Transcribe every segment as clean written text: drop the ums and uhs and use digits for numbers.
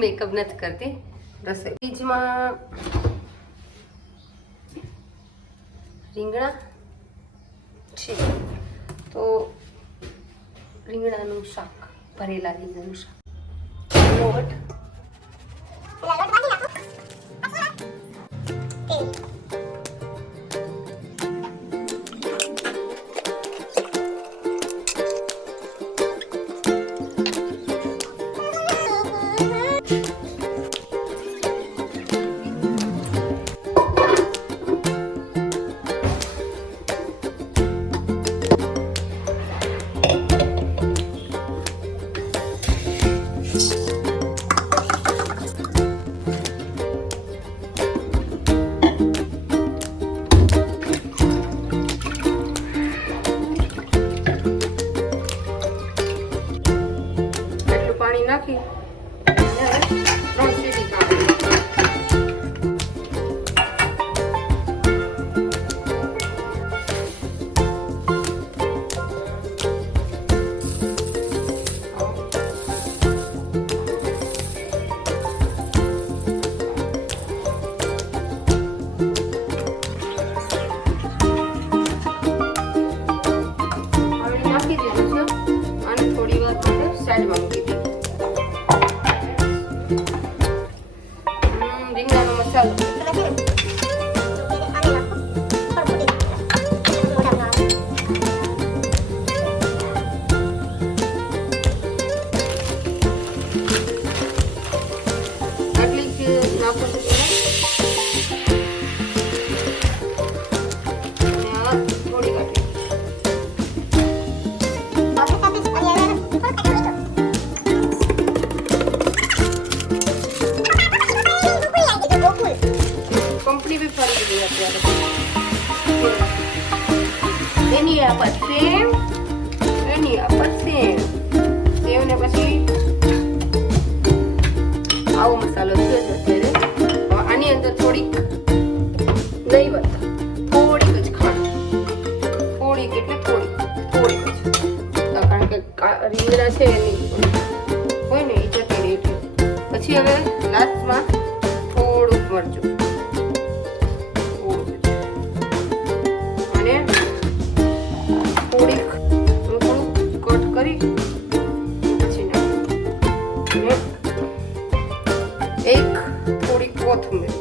Makeup નથી કરતી રસોઈ ફ્રીજમાં રીંગણા છે તો રીંગણાનું શાક ભરેલા રીંગણાનું શાક લોટ નાખી અને 3 સીટી કાઢી નાખી દીધું છે અને થોડી વાર માટે સાઈડમાં મૂકી દીધું એની આ પર સેમ સેવને પછી આવો મસાલો છે અત્યારે આની અંદર થોડીક નહીવત થોડીક જ ખાંડ થોડીક એટલે થોડીક જ કારણ કે રીંગણા છે એની હોય ને એ જતી રહી એટલે પછી હવે લાસ્ટમાં થોડુંક મરચું અને થોડીક કટ કરી પછી નાખું એક થોડીક કોથમીર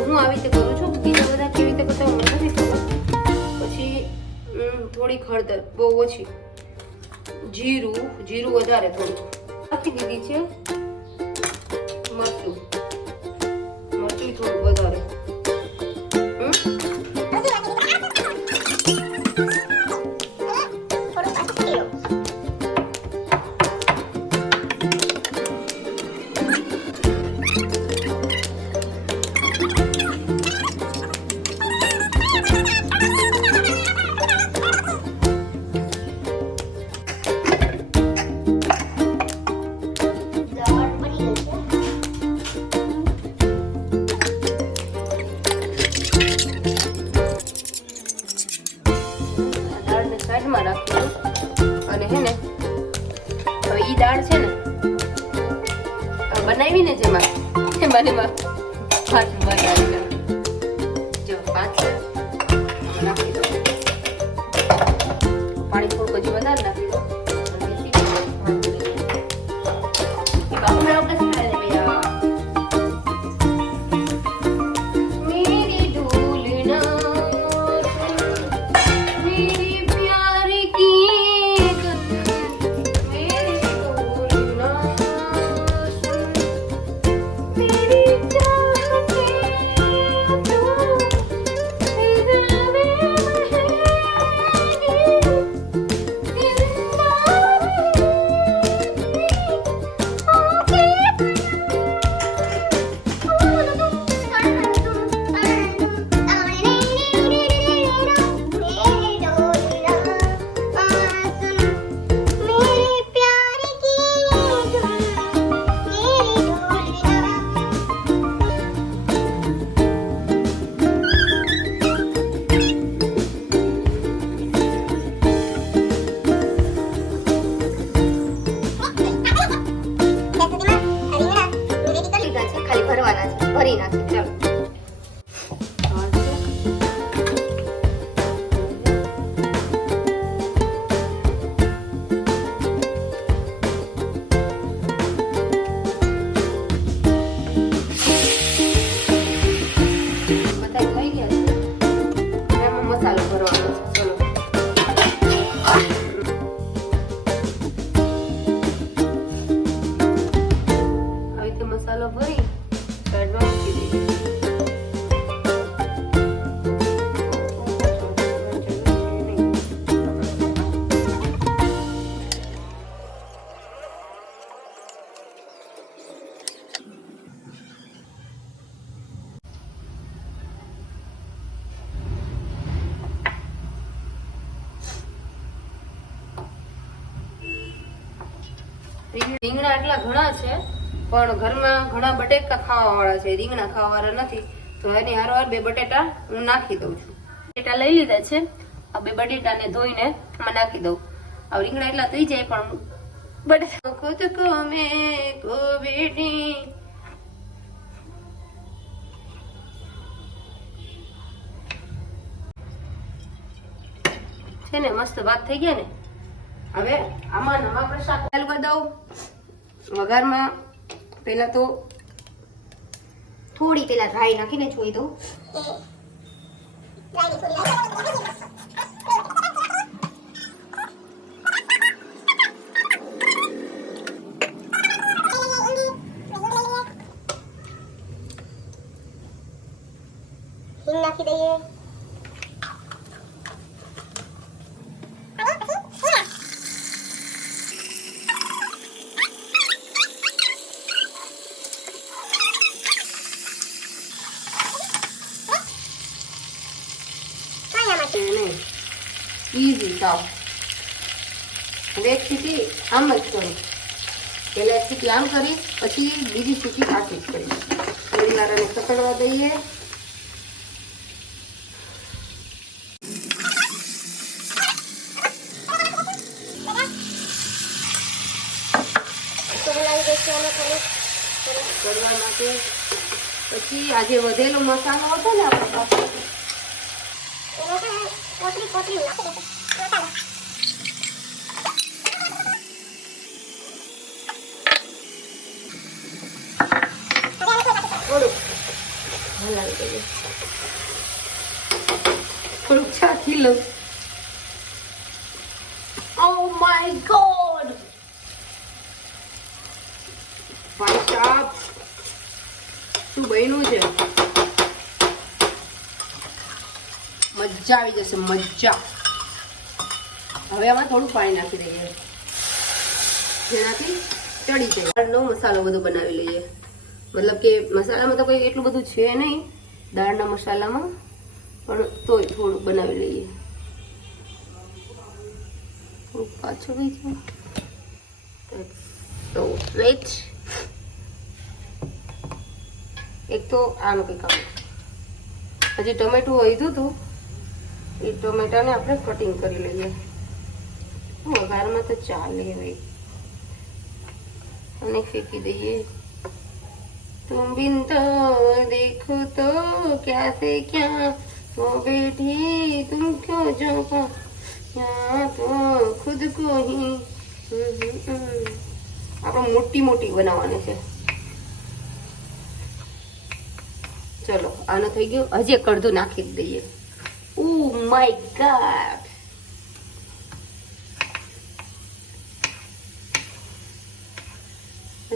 હું આવી રીતે કરું છું બીજા બધા કેવી રીતે કરતા મને નથી ખબર પછી થોડીક હળદર બહુ ઓછી જીરું વધારે થોડું નાખી દીધી છે મરચું થોડું વધારે સાઈડમાં રાખીશું અને હે ને હવે ઈ દાળ છે ને બનાવીને જેમાં એમાં ભાત બનાવી જો ભાત નાખી દો પાણી થોડું પછી વધારે નાખી દો બાપુ મેળો कैसे खाया भैया मेरी ढूलना मेरी રીંગણા એટલા ઘણા છે પણ ઘરમાં ઘણા બટેકા ખાવા વાળા છે, રીંગણા ખાવા વાળા નથી, તો એની હારવાર 2 બટેટા હું નાખી દઉં છું. બટેટા લઈ લીધા છે, આ 2 બટેટાને ધોઈને આમાં નાખી દઉં. આ રીંગણા એટલા થઈ જાય પણ બટેટા ખુદ કો મેં કો બેટી છે ને મસ્ત વાત થઈ ગયા ને. હવે આમાં નવા આપણે શાક ચાલુ કરી દઉં. વઘારમાં પહેલા તો થોડી પેલા રાઈ નાખીને છોડી દઉં. હિંગ નાખી દઈએ. ઈઝી સાવ. હવે એક સીટી આમ જ કરું. પહેલા એક સીટી આમ કરી પછી બીજી સીટી આખી જ કરી. થોડી વાર આને સકડવા દઈએ. કરવા માટે પછી આજે વધેલો મસાલો હતો ને આપણી પાસે થોડુંક ચાખી લઉં. Oh my God! ભાઈ સાહેબ શું બન્યું છે? મજા આવી જશે, મજા. હવે આમાં થોડું પાણી નાખી દઈએ જેનાથી ચડી જાય. દાળનો મસાલો બધો બનાવી લઈએ. મતલબ કે મસાલામાં તો કંઈ એટલું બધું છે નહીં દાળના મસાલામાં, પણ તોય થોડું બનાવી લઈએ. થોડુંક પાછું ગઈ છે તો વેચ. એક તો આનું કંઈક કામ હજી ટમેટું વધ્યું હતું એ ટમેટાને આપણે કટિંગ કરી લઈએ. વઘારમાં તો ચાલે ભાઈ. અને ફેંકી દઈએ. तुम बिन तो देखो तो क्या से क्या वो बैठी तुम क्यों जो यहाँ तो खुद को ही આપણે મોટી મોટી બનાવવાની છે. ચલો આનો થઈ ગયો. હજી એક અડધું નાખી દઈએ. Oh my God.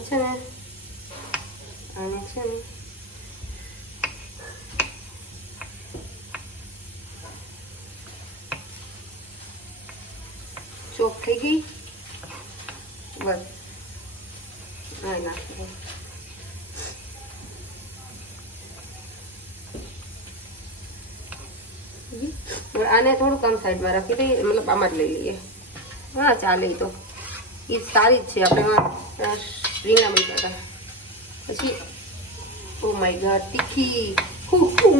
છે ને આને છે ને ચોક થઈ ગઈ. બસ આ નાખી દો. આને થોડુંક આમ સાઈડમાં રાખી દઈએ, મતલબ આમાં જ લઈ લઈએ. હા ચાલે. તો એ સારી જ છે. આપણે રીંગણા બટાકા પછી ઓ માય ગોડ તીખી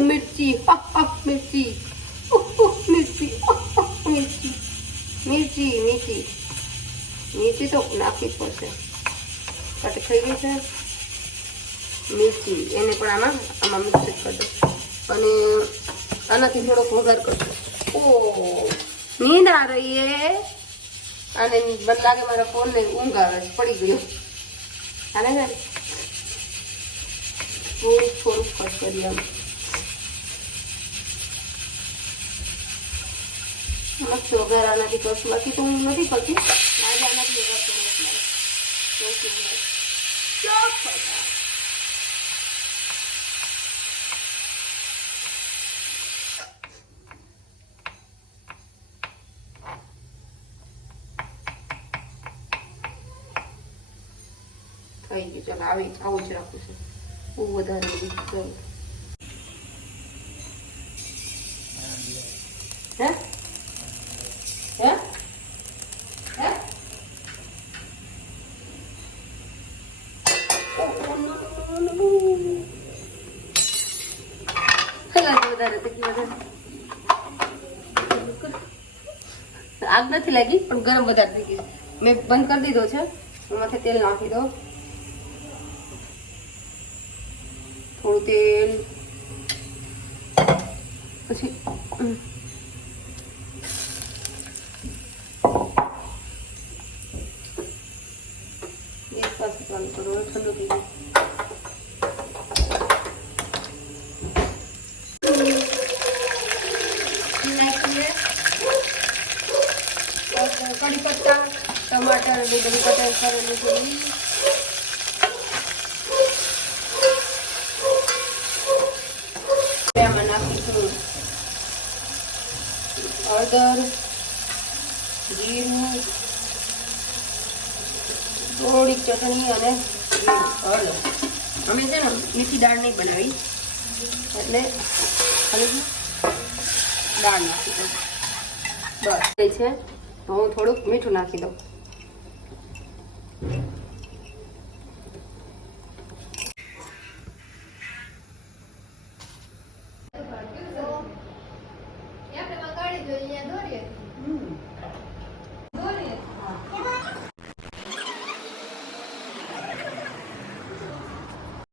મિર્ચી મિર્ચી મિર્ચી મિર્ચી મિર્ચી મિર્ચી મિર્ચી તો નાખવી જ પડશે. કટ થઈ ગઈ છે મિર્ચી. એને પણ આમાં મિક્સ કરી દો અને આનાથી થોડોક વઘાર કરજો. ઓ નીંદ આ રહી હે. અને મને લાગે મારા ફોનને ઊંઘ આવે છે, પડી ગયો. હાલે ને થોડુંક કટ કરીએ. મસ્ત વઘાર આનાથી કરશું. બાકી તો હું નથી કરતી. આજે આનાથી વઘાર થઈ ગયું. ચાલો આવું જ રાખું છું. બહુ વધારે ચલો. હે હે હે વધારે આગ નથી લાગી પણ ગરમ વધારે થઈ ગઈ. મેં બંધ કરી દીધો છે. એમાંથી તેલ નાખી દો, થોડું તેલ, પછી એક પાસે ચાલુ કરો. ઠંડુ થઈ ગયું. कड़ी पत्ता टमाटर डुंगળી કટર કરેલું છે એમાં નાખીશું હળદર, જીરું, થોડીક ચટણી અને હળદર. અમે છે ને મીઠી દાળ નહીં બનાવી એટલે ખાલી દાળ નાખી દઉં. બસ છે. હું થોડુંક મીઠું નાખી દઉં.